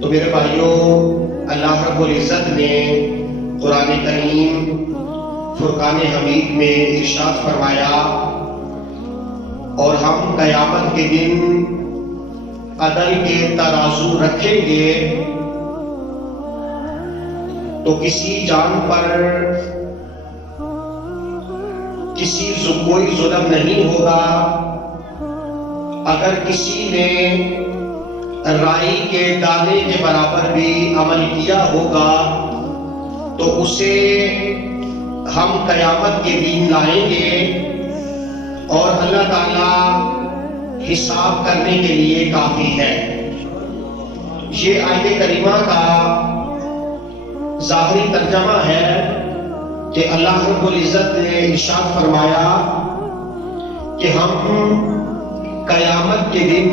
تو میرے بھائیوں، اللہ رب العزت نے قرآن کریم فرقان حمید میں ارشاد فرمایا، اور ہم قیامت کے دن عدل کے ترازو رکھیں گے تو کسی جان پر کوئی ظلم نہیں ہوگا۔ اگر کسی نے رائی کے دانے کے برابر بھی عمل کیا ہوگا تو اسے ہم قیامت کے دن لائیں گے اور اللہ تعالیٰ حساب کرنے کے لیے کافی ہے۔ یہ آیت کریمہ کا ظاہری ترجمہ ہے کہ اللہ رب العزت نے ارشاد فرمایا کہ ہم قیامت کے دن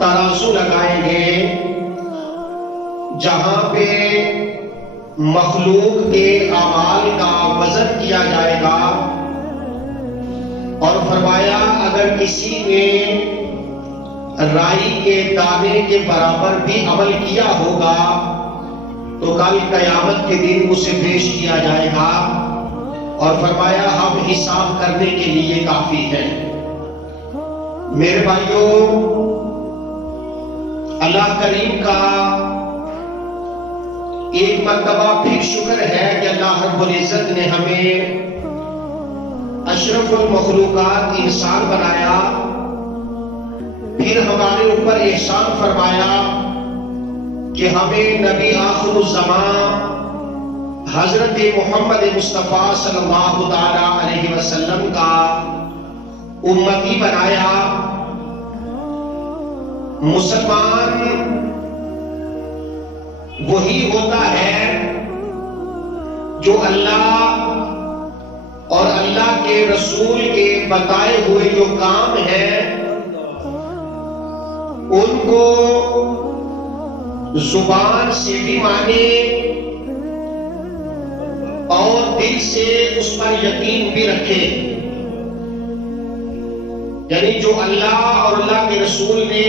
ترازو لگائیں گے جہاں پہ مخلوق کے اعمال کا وزن کیا جائے گا، اور فرمایا اگر کسی نے رائی کے دانے کے برابر بھی عمل کیا ہوگا تو کل قیامت کے دن اسے پیش کیا جائے گا، اور فرمایا ہم حساب کرنے کے لیے کافی ہیں۔ میرے بھائیوں، اللہ کریم کا ایک مرتبہ پھر شکر ہے کہ اللہ رب العزت نے ہمیں اشرف المخلوقات انسان بنایا، پھر ہمارے اوپر احسان فرمایا کہ ہمیں نبی آخر الزمان حضرت محمد مصطفیٰ صلی اللہ تعالی علیہ وسلم کا امتی بنایا۔ مسلمان وہی ہوتا ہے جو اللہ اور اللہ کے رسول کے بتائے ہوئے جو کام ہیں ان کو زبان سے بھی مانے اور دل سے اس پر یقین بھی رکھے۔ یعنی جو اللہ اور اللہ کے رسول نے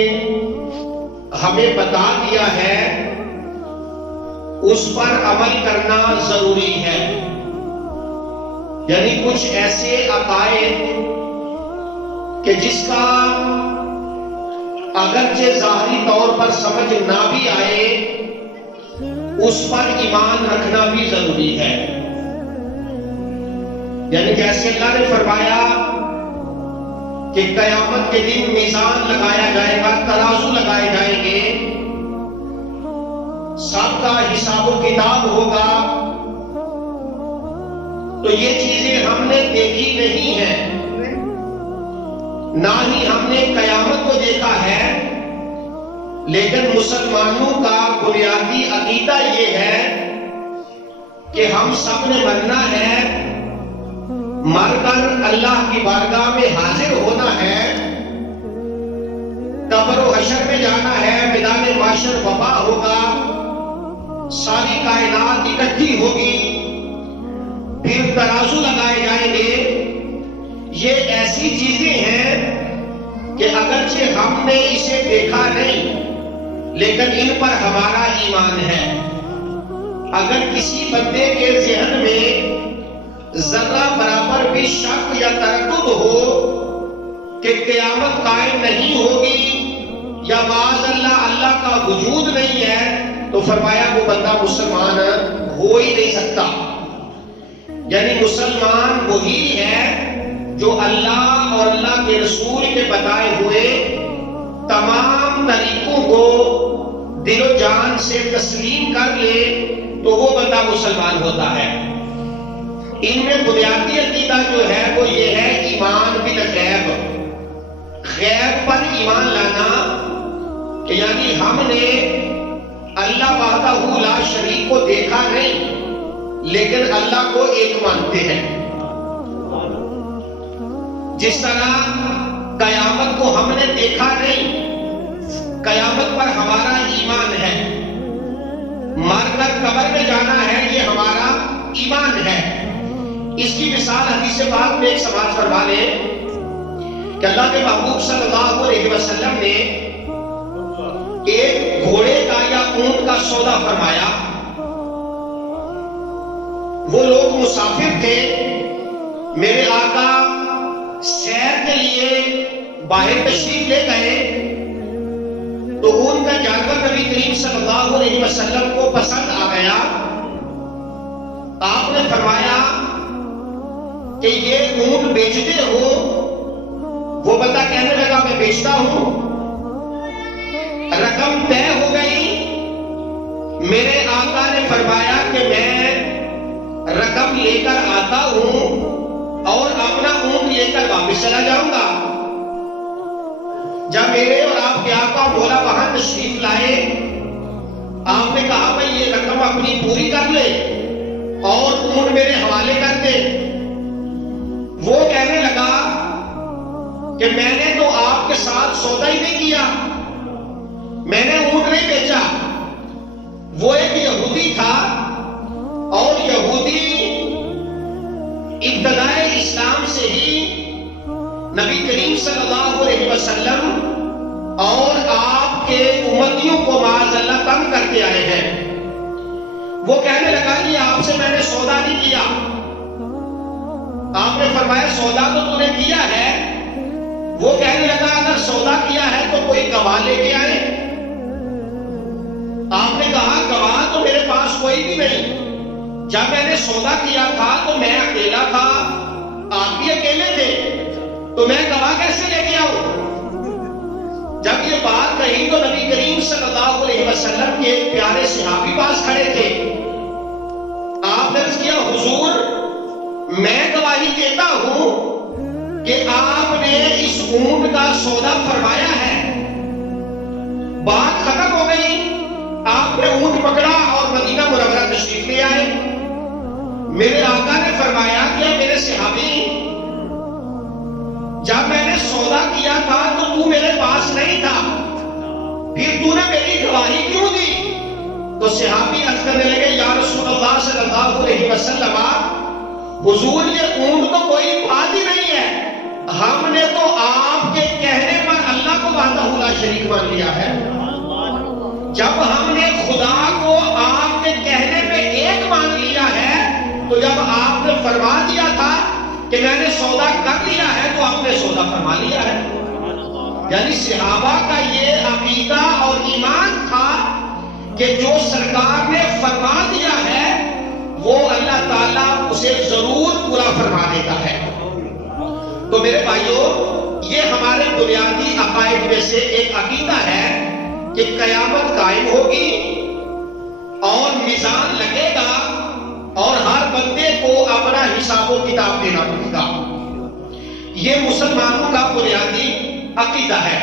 ہمیں بتا دیا ہے اس پر عمل کرنا ضروری ہے۔ یعنی کچھ ایسے عقائد کہ جس کا اگرچہ ظاہری طور پر سمجھ نہ بھی آئے اس پر ایمان رکھنا بھی ضروری ہے۔ یعنی جیسے اللہ نے فرمایا کہ قیامت کے دن میزان لگایا جائے گا، ترازو لگائے جائیں گے، سب کا حساب و کتاب ہوگا، تو یہ چیزیں ہم نے دیکھی نہیں ہیں، نہ ہی ہم نے قیامت کو دیکھا ہے، لیکن مسلمانوں کا بنیادی عقیدہ یہ ہے کہ ہم سب نے مرنا ہے، مر کر اللہ کی بارگاہ میں حاضر ہونا ہے، قبر و حشر میں جانا ہے، میدان محشر وبا ہوگا، ساری کائنات اکٹھی ہوگی، پھر ترازو لگائے جائیں گے۔ یہ ایسی چیزیں ہیں کہ اگرچہ ہم نے اسے دیکھا نہیں لیکن ان پر ہمارا ایمان ہے۔ اگر کسی بندے کے ذہن میں ذرہ برابر بھی شک یا تردد ہو کہ قیامت قائم نہیں ہوگی یا معاذ اللہ کا وجود نہیں ہے تو فرمایا وہ بندہ مسلمان ہو ہی نہیں سکتا۔ یعنی مسلمان وہی ہے جو اللہ اور اللہ کے رسول کے بتائے ہوئے تمام طریقوں کو دل و جان سے تسلیم کر لے تو وہ بندہ مسلمان ہوتا ہے۔ ان میں بنیادی عقیدہ جو ہے وہ یہ ہے ایمان بالغیب، غیب پر ایمان لانا، کہ یعنی ہم نے اللہ وحدہ لا شریک کو دیکھا نہیں لیکن اللہ کو ایک مانتے ہیں۔ جس طرح قیامت کو ہم نے دیکھا نہیں، قیامت پر ہمارا ایمان ہے، مر کر قبر میں جانا ہے، یہ ہمارا ایمان ہے۔ اس کی مثال حدیث پاک میں ایک سماعت فرما لیں کہ اللہ کے محبوب صلی اللہ علیہ وسلم نے ایک گھوڑے کا یا اونٹ کا سودا فرمایا. وہ لوگ مسافر تھے. میرے آقا سیر کے لیے باہر تشریف لے گئے تو اونٹ کا جانور نبی کریم صلی اللہ علیہ وسلم کو پسند آ گیا. آپ نے فرمایا کہ یہ اونٹ بیچتے ہو؟ وہ بندہ کہنے لگا میں بیچتا ہوں. رقم طے ہو گئی. میرے آقا نے فرمایا کہ میں رقم لے کر آتا ہوں اور اپنا اونٹ لے کر واپس چلا جاؤں گا. جب میرے اور آپ کے آقا مولا وہاں تشریف لائے، آپ نے کہا بھائی یہ رقم اپنی پوری کر لے اور اونٹ میرے حوالے کر دے. وہ کہنے لگا کہ میں نے تو آپ کے ساتھ سودا ہی نہیں کیا، میں نے اونٹ نہیں بیچا. وہ ایک یہودی تھا اور یہودی ابتدائے اسلام سے ہی نبی کریم صلی اللہ علیہ وسلم اور آپ کے امتیوں کو معاذ اللہ تنگ کرتے آئے ہیں. وہ کہنے لگا کہ آپ سے میں نے سودا نہیں کیا. آپ نے فرمایا سودا تو نے کیا ہے. وہ کہنے لگا اگر سودا کیا ہے تو کوئی گواہ لے کے آئے. آپ نے کہا گواہ تو میرے پاس کوئی بھی نہیں. جب میں نے سودا کیا تھا تو میں اکیلا تھا، آپ بھی اکیلے تھے، تو میں گواہ کیسے لے کے آؤں؟ جب یہ بات کہی تو نبی کریم صلی اللہ علیہ وسلم کے ایک پیارے صحابی پاس کھڑے تھے. آپ نے عرض کیا حضور میں گواہی دیتا ہوں کہ آپ نے اس اونٹ کا سودا فرمایا ہے. بات ختم ہو گئی. آپ نے اونٹ پکڑا اور مدینہ منورہ تشریف لے آئے. میرے آقا نے فرمایا کہ میرے صحابی جب میں نے سودا کیا تھا تو میرے پاس نہیں تھا، پھر نے میری گواہی کیوں دی؟ تو صحابی عرض کرنے لگے یا رسول اللہ صلی اللہ علیہ وسلم حضور یہ اونٹ تو کوئی بات ہی نہیں ہے، ہم نے تو آپ کے کہنے پر اللہ کو وحدہ لا شریک مان لیا ہے. جب ہم نے خدا کو آپ کے کہنے پہ ایک مان لیا ہے تو جب آپ نے فرما دیا تھا کہ میں نے سودا کر لیا ہے تو آپ نے سودا فرما لیا ہے. یعنی صحابہ کا یہ عقیدہ اور ایمان تھا کہ جو سرکار نے فرما دیا ہے وہ اللہ تعالیٰ اسے ضرور پورا فرما دیتا ہے. تو میرے بھائیوں یہ ہمارے بنیادی عقائد میں سے ایک عقیدہ ہے کہ قیامت قائم ہوگی اور میزان لگے گا اور ہر بندے کو اپنا حساب و کتاب دینا پڑے گا. یہ مسلمانوں کا بنیادی عقیدہ ہے.